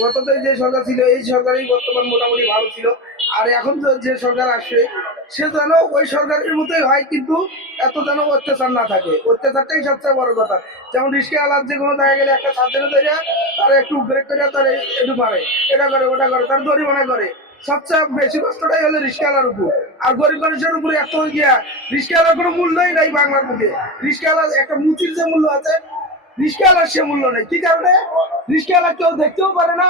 গততে যে সরকার ছিল, এই সরকারই বর্তমান মোটামুটি ভালো ছিল। আর এখন তো যে সরকার আসবে সে যেন ওই সরকারের মতোই হয়, কিন্তু এত যেন অত্যাচার না থাকে। অত্যাচারটাই সবচেয়ে বড় কথা। যেমন রিস্কে আলাদ যে কোনো দেখা গেলে একটা ছাত্রের ধরে, তারা একটু ব্রেক করে, তারা একটু মারে। এটা করে, ওটা করে, তার জরিমানা করে। সবচেয়ে বেশি কষ্টটাই হলো রিস্কাওয়ালার উপর। আর গরিব মানুষের উপরে এত গিয়া রিস্কাওয়ালার কোনো মূল্যই নাই বাংলার মধ্যে রিস্কাওয়ালার একটা মুচির যে মূল্য আছে রিস্কাওয়ালার সে মূল্য নেই। কি কারণে? রিস্কাওয়ালা কেউ দেখতেও পারে না।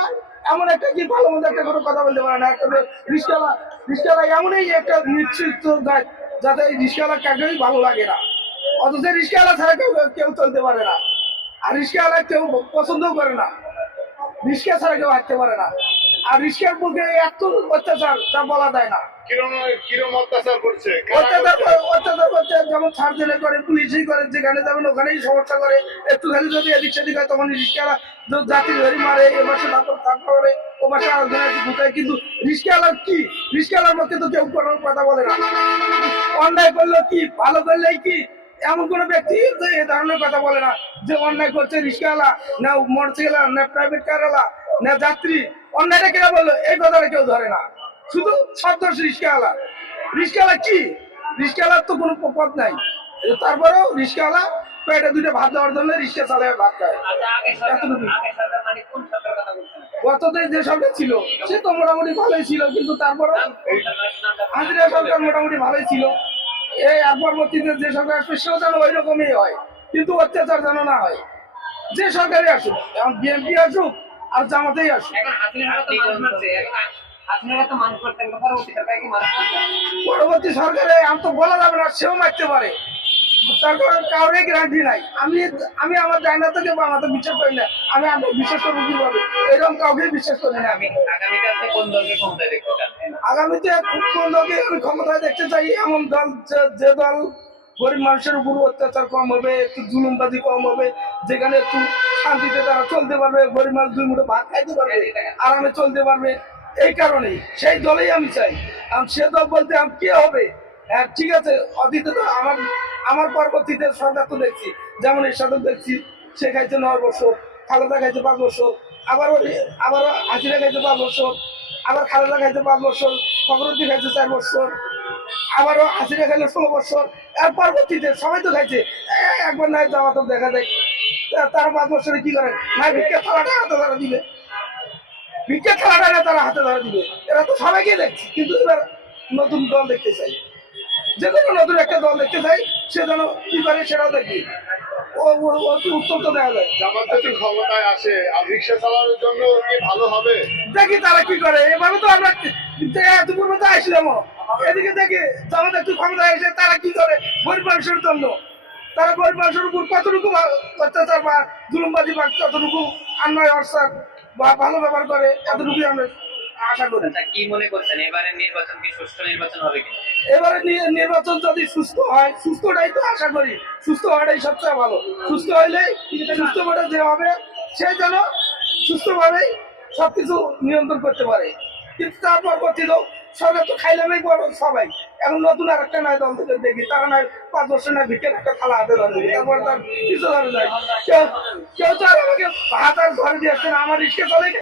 এমন একটা কি ভালো মন্দ একটা কোনো কথা বলতে পারে না। একটা রিস্কাওয়ালা এমনই একটা নিশ্চিত যাতে রিস্কাওয়ালা কাকেই ভালো লাগে না। অথচ রিস্কাওয়ালা ছাড়া কেউ কেউ চলতে পারে না। আর রিস্কাওয়ালা কেউ পছন্দও করে না। রিস্কা ছাড়া কেউ হাঁটতে পারে না। আর রিস্কার বুকে এত অত্যাচার বলা যায় না। কিরম কিরম অত্যাচার করছে? অত্যাচার করছে? করে- অত্যাচার করছে যেমন সার্জেনে করে পুলিশই করে যেখানে যাবেন ওখানেই সমস্যা করে। একটুখানি যদি এদিক সেদিক হয় তখন রিস্কারা জাতি ধরি মারে এ মাসে তারপর তারপরে ও মাসে আলোচনা ঢুকায় কিন্তু রিস্কালার কি? রিস্কালার মধ্যে তো কেউ কোনো কথা বলে না। অন্যায় করল কি? ভালো করলে কি? এমন কোনো ব্যক্তি যে এ ধরনের কথা বলে না। যে অন্যায় করছে রিস্কাওয়ালা না মোটরসাইকেল না প্রাইভেট কারওয়ালা না যাত্রী। অন্যায়টা কেন বলল এই কথাটা কেউ ধরে না। শুধু সব দোষ রিস্কাওয়ালা। রিস্কাওয়ালা কি? রিস্কাওয়ালার তো কোনো পথ নাই। তারপরেও রিস্কাওয়ালা পেটে দুটো ভাত দেওয়ার জন্য রিস্কা চালায় ভাত খায়। আচ্ছা মানে গততে যে সরকার ছিল সে তো মোটামুটি ভালোই ছিল কিন্তু। হাজিরা সরকার মোটামুটি ভালোই ছিল। এই আর পরবর্তীতে যে সরকার আসবে সেও যেন ওই রকমই হয় কিন্তু অত্যাচার যেন না হয়। যে সরকারই আসুক এখন বিএনপি আসুক আর জামাতেই এখন পরবর্তী সরকার আমি তো বলা যাবে না সেও মারতে পারে। তার কারণ কাউরে গ্যারান্টি নাই। আমি আমি আমার থেকে বা বিশ্বাস করি না আমি আমি বিশ্বাস করব কীভাবে? এরকম কাউকে বিশ্বাস করি না আমি। আগামীতে আপনি কোন দলকে ক্ষমতায় দেখতে আগামীতে কোন দলকে আমি ক্ষমতায় দেখতে চাই এমন দল যে- যে দল গরিব মানুষের উপর অত্যাচার কম হবে একটু জুলুমবাজি কম হবে যেখানে একটু শান্তিতে তারা চলতে পারবে, গরিব মানুষ দুই মুঠো ভাত খাইতে পারবে, আরামে চলতে পারবে। এই কারণেই সেই দলেই আমি চাই। আমি সে দল বলতে আমি কে হবে? হ্যাঁ ঠিক আছে, অতীতে তো আমার আমার পরবর্তীতে সরকার তো দেখছি, যেমন এর সাথে দেখছি, সে খাইছে নয় বছর, খালেদা খাইছে পাঁচ বছর, আবার আবার হাসিরা খাইছে পাঁচ বছর, আবার খালেদা খাইছে পাঁচ বছর, ফখরুদ্দিন খাইছে চার বছর, আবারও হাসিনা খাইলে ষোলো বছর, এর পরবর্তীতে সবাই তো খাইছে। একবার নাই যাওয়া তো দেখা যায় তারা পাঁচ বছরে কি করে? না ভিক্ষা থালাটা হাতে ধরা দিবে। ভিক্ষা খেলাটা না তারা হাতে ধরা দিবে। এরা তো সবাইকে দেখছে কিন্তু এবার নতুন দল দেখতে চাই। যে কোনো নতুন একটা দল দেখতে চাই সে যেন কি করে সেটাও দেখি। ও ও- ও তো উত্তর তো দেওয়া যায়। জামাত ক্ষমতায় আসে আর রিক্সা চালানোর জন্য ভালো হবে? দেখি তারা কি করে। এভাবে তো আমরা দুপুর মতো আসলাম এদিকে দেখি আমাদের একটু ক্ষমতা এসে তারা কি করে গরিব মানুষের জন্য? তারা গরিব মানুষের উপর কতটুকু অত্যাচার বা বা কতটুকু অন্যায় অর্থাৎ বা ভালো ব্যবহার করে এতটুকুই আমরা আশা করি। আচ্ছা কি মনে করছেন? এবারে নির্বাচন কি সুষ্ঠু নির্বাচন হবে কি এবারে নির্বাচন যদি সুস্থ হয় সুস্থটাই তো আশা করি। সুস্থ হওয়াটাই সবচেয়ে ভালো। সুস্থ সুস্থ যে হবে সে যেন সুস্থভাবেই সবকিছু নিয়ন্ত্রণ করতে পারে। কিন্তু তার পরবর্তী তো সরকার তো খাইলামই বড় সবাই। এখন নতুন আর একটা নয় দল থেকে দেখি। তারা নয়, পাঁচ বছর নাই ভিক্ষের একটা থালা হাতে ধরে তারপর তার কিছু ধরে যায় কেউ কেউ তো আর আমাকে হাত আর ঘরে দিয়ে আসছে না, আমার রিক্সা চলে